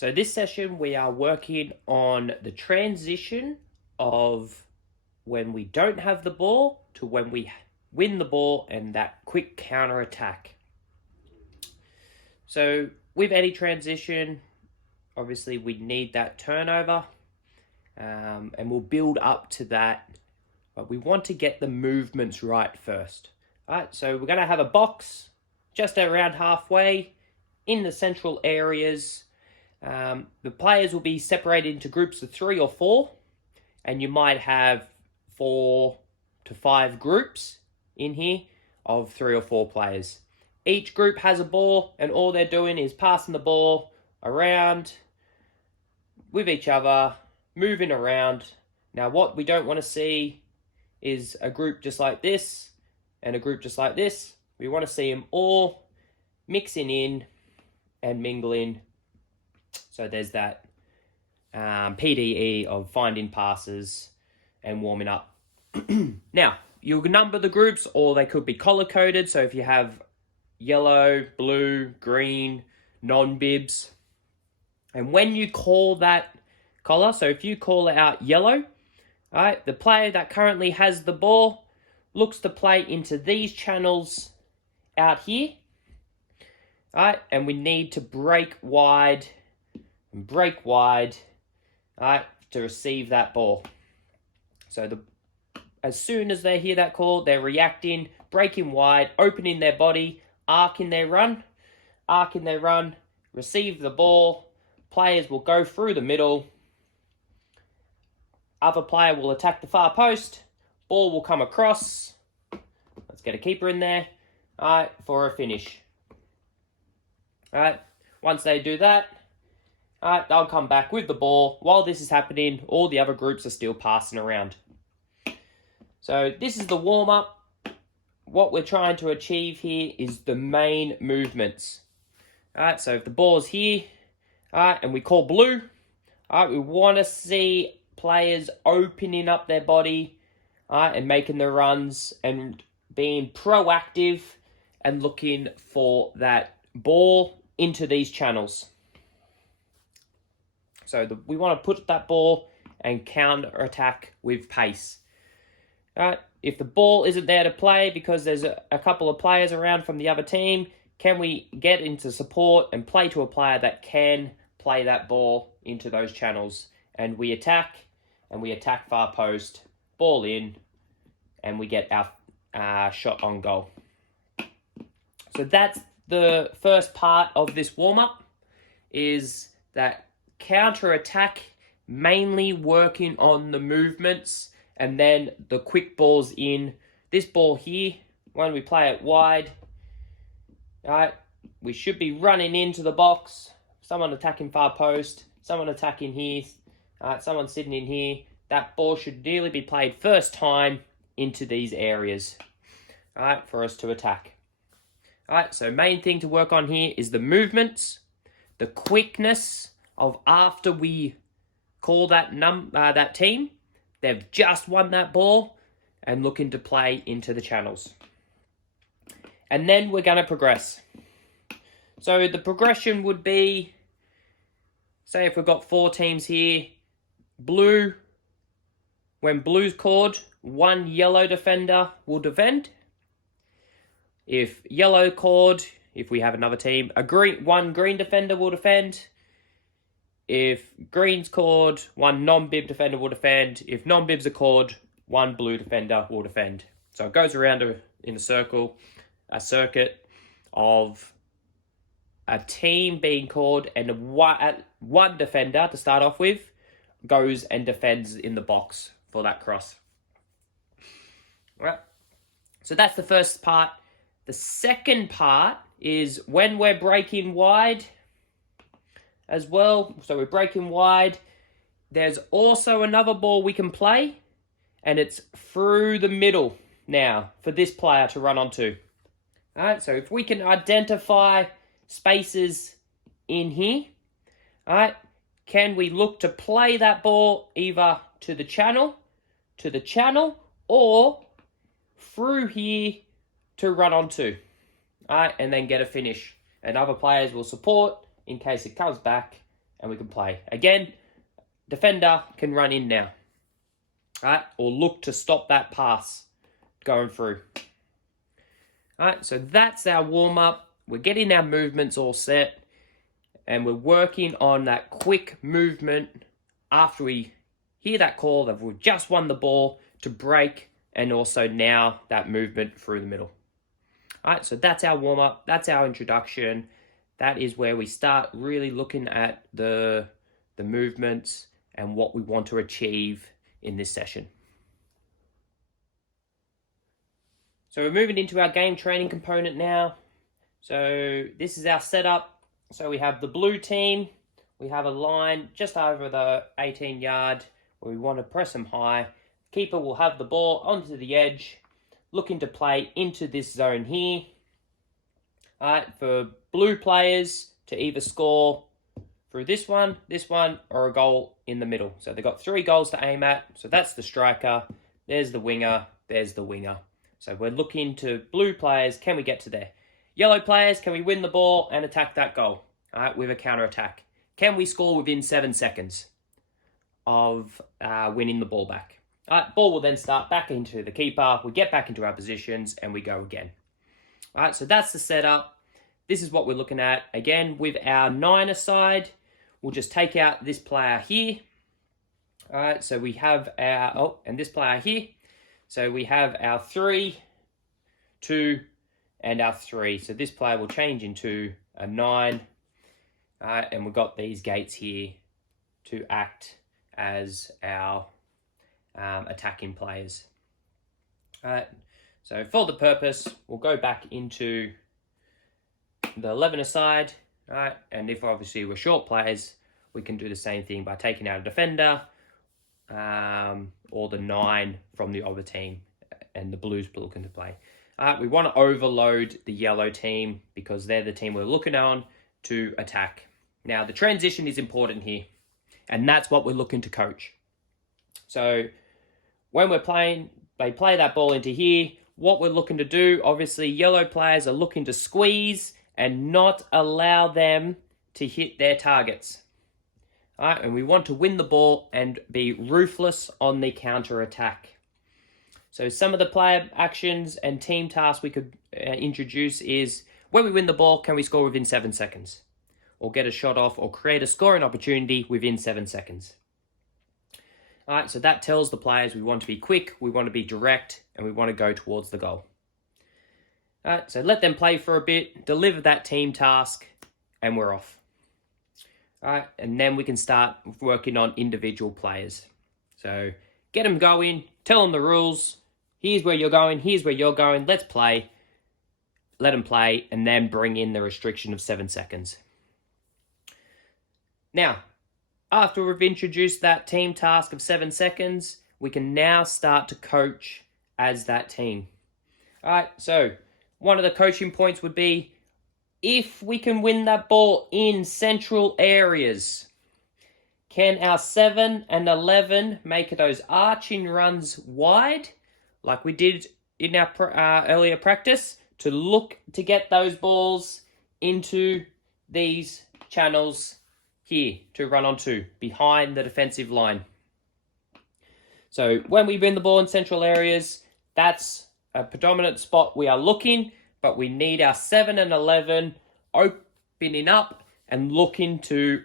So this session we are working on the transition of when we don't have the ball to when we win the ball and that quick counter attack. So with any transition, obviously we need that turnover and we'll build up to that, but we want to get the movements right first. All right, so we're going to have a box just around halfway in the central areas. The players will be separated into groups of 3 or 4, and you might have 4 to 5 groups in here of 3 or 4 players. Each group has a ball, and all they're doing is passing the ball around with each other, moving around. Now, what we don't want to see is a group just like this and a group just like this. We want to see them all mixing in and mingling. So there's that PDE of finding passes and warming up. Now, you'll number the groups, or they could be color-coded. So if you have yellow, blue, green, non-bibs, and when you call that color, so if you call it out yellow, all right, the player that currently has the ball looks to play into these channels out here. All right, and we need to break wide, all right, to receive that ball. So as soon as they hear that call, they're reacting, breaking wide, opening their body, arcing their run, receive the ball. Players will go through the middle. Other player will attack the far post. Ball will come across. Let's get a keeper in there. All right, for a finish. All right, once they do that, all right, they'll come back with the ball. While this is happening, all the other groups are still passing around. So this is the warm-up. What we're trying to achieve here is the main movements. All right, so if the ball's here, all right, and we call blue, all right, we want to see players opening up their body, all right, and making the runs and being proactive and looking for that ball into these channels. So we want to put that ball and counter attack with pace. All right, if the ball isn't there to play because there's a couple of players around from the other team, can we get into support and play to a player that can play that ball into those channels? And we attack far post, ball in, and we get our shot on goal. So that's the first part of this warm-up, is that counter-attack, mainly working on the movements, and then the quick balls in. This ball here, when we play it wide, all right, we should be running into the box, someone attacking far post, someone attacking here, all right, someone sitting in here. That ball should really be played first time into these areas, all right, for us to attack. All right, so main thing to work on here is the movements, the quickness of after we call that team, they've just won that ball and looking to play into the channels. And then we're going to progress. So the progression would be, say if we've got 4 teams here, blue, when blue's called, 1 yellow defender will defend. If yellow called, if we have another team, 1 green defender will defend. If green's called, 1 non-bib defender will defend. If non-bibs are called, 1 blue defender will defend. So it goes around in a circuit of a team being called, and one defender to start off with goes and defends in the box for that cross. All right. So that's the first part. The second part is when we're breaking wide as well. So we're breaking wide. There's also another ball we can play, and it's through the middle now for this player to run onto. All right, so if we can identify spaces in here, all right, can we look to play that ball either to the channel, or through here to run onto, all right, and then get a finish. And other players will support in case it comes back and we can play. Again, defender can run in now, all right, or look to stop that pass going through. All right, so that's our warm-up. We're getting our movements all set, and we're working on that quick movement after we hear that call that we've just won the ball to break, and also now that movement through the middle. All right, so that's our warm-up. That's our introduction. That is where we start really looking at the movements and what we want to achieve in this session. So we're moving into our game training component now. So this is our setup. So we have the blue team. We have a line just over the 18-yard where we want to press them high. Keeper will have the ball onto the edge, looking to play into this zone here. All right, for blue players to either score through this one, or a goal in the middle. So they've got 3 goals to aim at. So that's the striker. There's the winger. There's the winger. So we're looking to blue players, can we get to there? Yellow players, can we win the ball and attack that goal? All right, with a counter-attack. Can we score within 7 seconds of winning the ball back? All right, ball will then start back into the keeper. We get back into our positions and we go again. All right, so that's the setup. This is what we're looking at. Again, with our 9 aside, we'll just take out this player here. All right, so we have our, and this player here. So we have our 3, 2, and our 3. So this player will change into a 9. And we've got these gates here to act as our attacking players. So for the purpose, we'll go back into the 11 aside. And if obviously we're short players, we can do the same thing by taking out a defender, or the 9 from the other team, and the blues looking to play. We want to overload the yellow team because they're the team we're looking on to attack. Now, the transition is important here, and that's what we're looking to coach. So when we're playing, they play that ball into here. What we're looking to do, obviously, yellow players are looking to squeeze and not allow them to hit their targets. All right, and we want to win the ball and be ruthless on the counter-attack. So some of the player actions and team tasks we could introduce is, when we win the ball, can we score within 7 seconds? Or get a shot off or create a scoring opportunity within 7 seconds. All right, so that tells the players we want to be quick, we want to be direct, and we want to go towards the goal. All right, so let them play for a bit, deliver that team task, and we're off. All right, and then we can start working on individual players. So get them going, tell them the rules. Here's where you're going, here's where you're going. Let's play. Let them play, and then bring in the restriction of 7 seconds. Now, after we've introduced that team task of 7 seconds, we can now start to coach as that team. All right, so one of the coaching points would be, if we can win that ball in central areas, can our 7 and 11 make those arching runs wide, like we did in our earlier practice, to look to get those balls into these channels here to run onto, behind the defensive line. So when we win the ball in central areas, that's a predominant spot we are looking, but we need our 7 and 11 opening up and looking to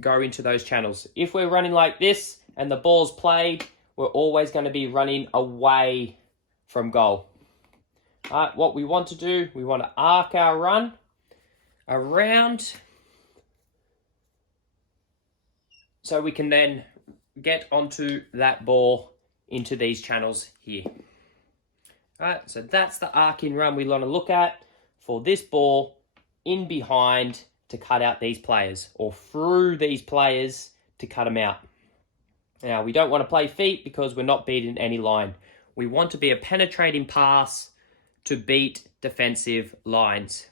go into those channels. If we're running like this and the ball's played, we're always going to be running away from goal. All right, what we want to do, we want to arc our run around so we can then get onto that ball into these channels here. All right, so that's the arcing run we want to look at for this ball in behind to cut out these players, or through these players to cut them out. Now, we don't want to play feet because we're not beating any line. We want to be a penetrating pass to beat defensive lines.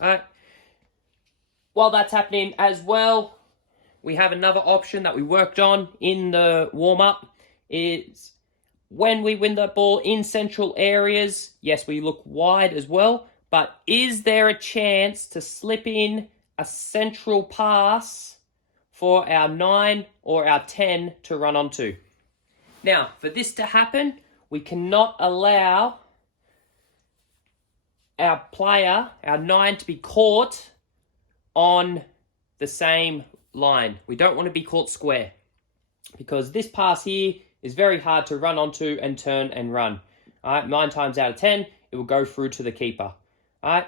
All right. While that's happening as well, we have another option that we worked on in the warm-up is when we win that ball in central areas, yes, we look wide as well, but is there a chance to slip in a central pass for our 9 or our 10 to run onto. Now, for this to happen, we cannot allow our player, our 9, to be caught on the same line. We don't want to be caught square, because this pass here is very hard to run onto and turn and run. All right, 9 times out of 10, it will go through to the keeper. All right,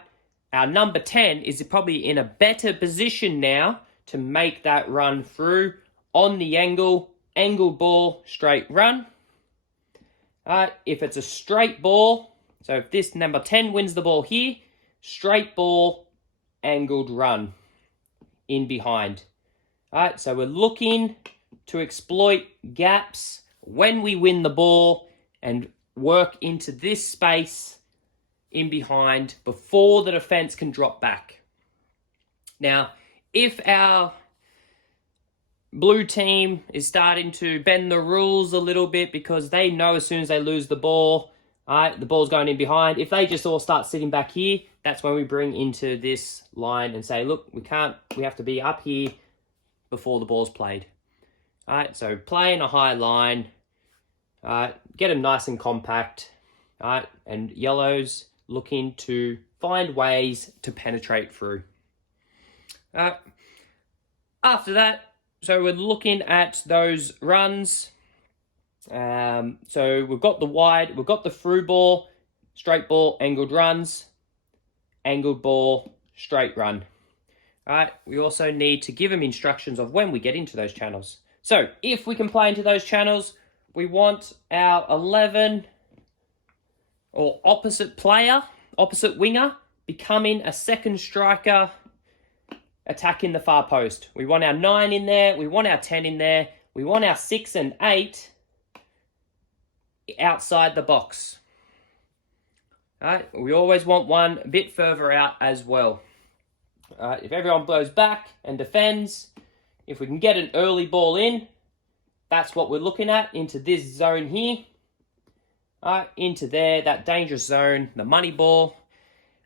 our number 10 is probably in a better position now to make that run through on the angled ball, straight run. All right, if it's a straight ball, so if this number 10 wins the ball here, straight ball, angled run in behind. All right, so we're looking to exploit gaps when we win the ball and work into this space in behind before the defense can drop back. Now, if our blue team is starting to bend the rules a little bit because they know as soon as they lose the ball, the ball's going in behind. If they just all start sitting back here, that's when we bring into this line and say, look, we have to be up here before the ball's played. All right, so play in a high line, get them nice and compact, all right, and yellows looking to find ways to penetrate through. After that, so we're looking at those runs. So we've got the wide, we've got the through ball, straight ball, angled runs, angled ball, straight run. All right, we also need to give them instructions of when we get into those channels. So if we can play into those channels, we want our 11 or opposite player, opposite winger, becoming a second striker, attacking the far post. We want our 9 in there, we want our 10 in there, we want our 6 and 8 outside the box. All right, we always want one a bit further out as well. If everyone blows back and defends, if we can get an early ball in, that's what we're looking at, into this zone here. Into there, that dangerous zone, the money ball,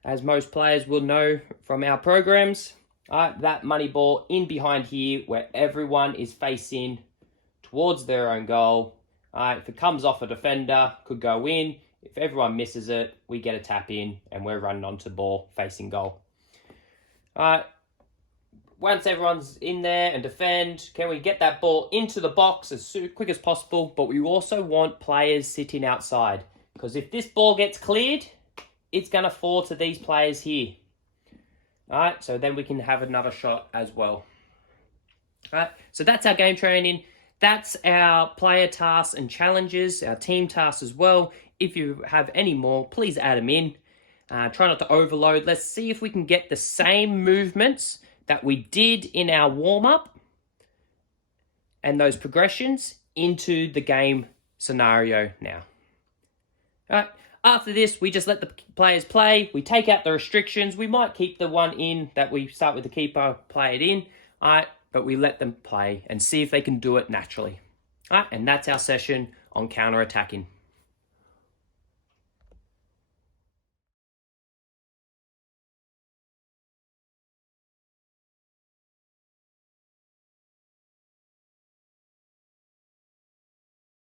as most players will know from our programs. That money ball in behind here where everyone is facing towards their own goal. If it comes off a defender, could go in. If everyone misses it, we get a tap in and we're running onto the ball facing goal. Once everyone's in there and defend, can we get that ball into the box as quick as possible? But we also want players sitting outside, because if this ball gets cleared, it's going to fall to these players here. All right, so then we can have another shot as well. All right, so that's our game training. That's our player tasks and challenges, our team tasks as well. If you have any more, please add them in. Try not to overload. Let's see if we can get the same movements that we did in our warm-up and those progressions into the game scenario now. All right. After this, we just let the players play. We take out the restrictions. We might keep the one in that we start with the keeper, play it in. All right, but we let them play and see if they can do it naturally. All right, and that's our session on counter-attacking.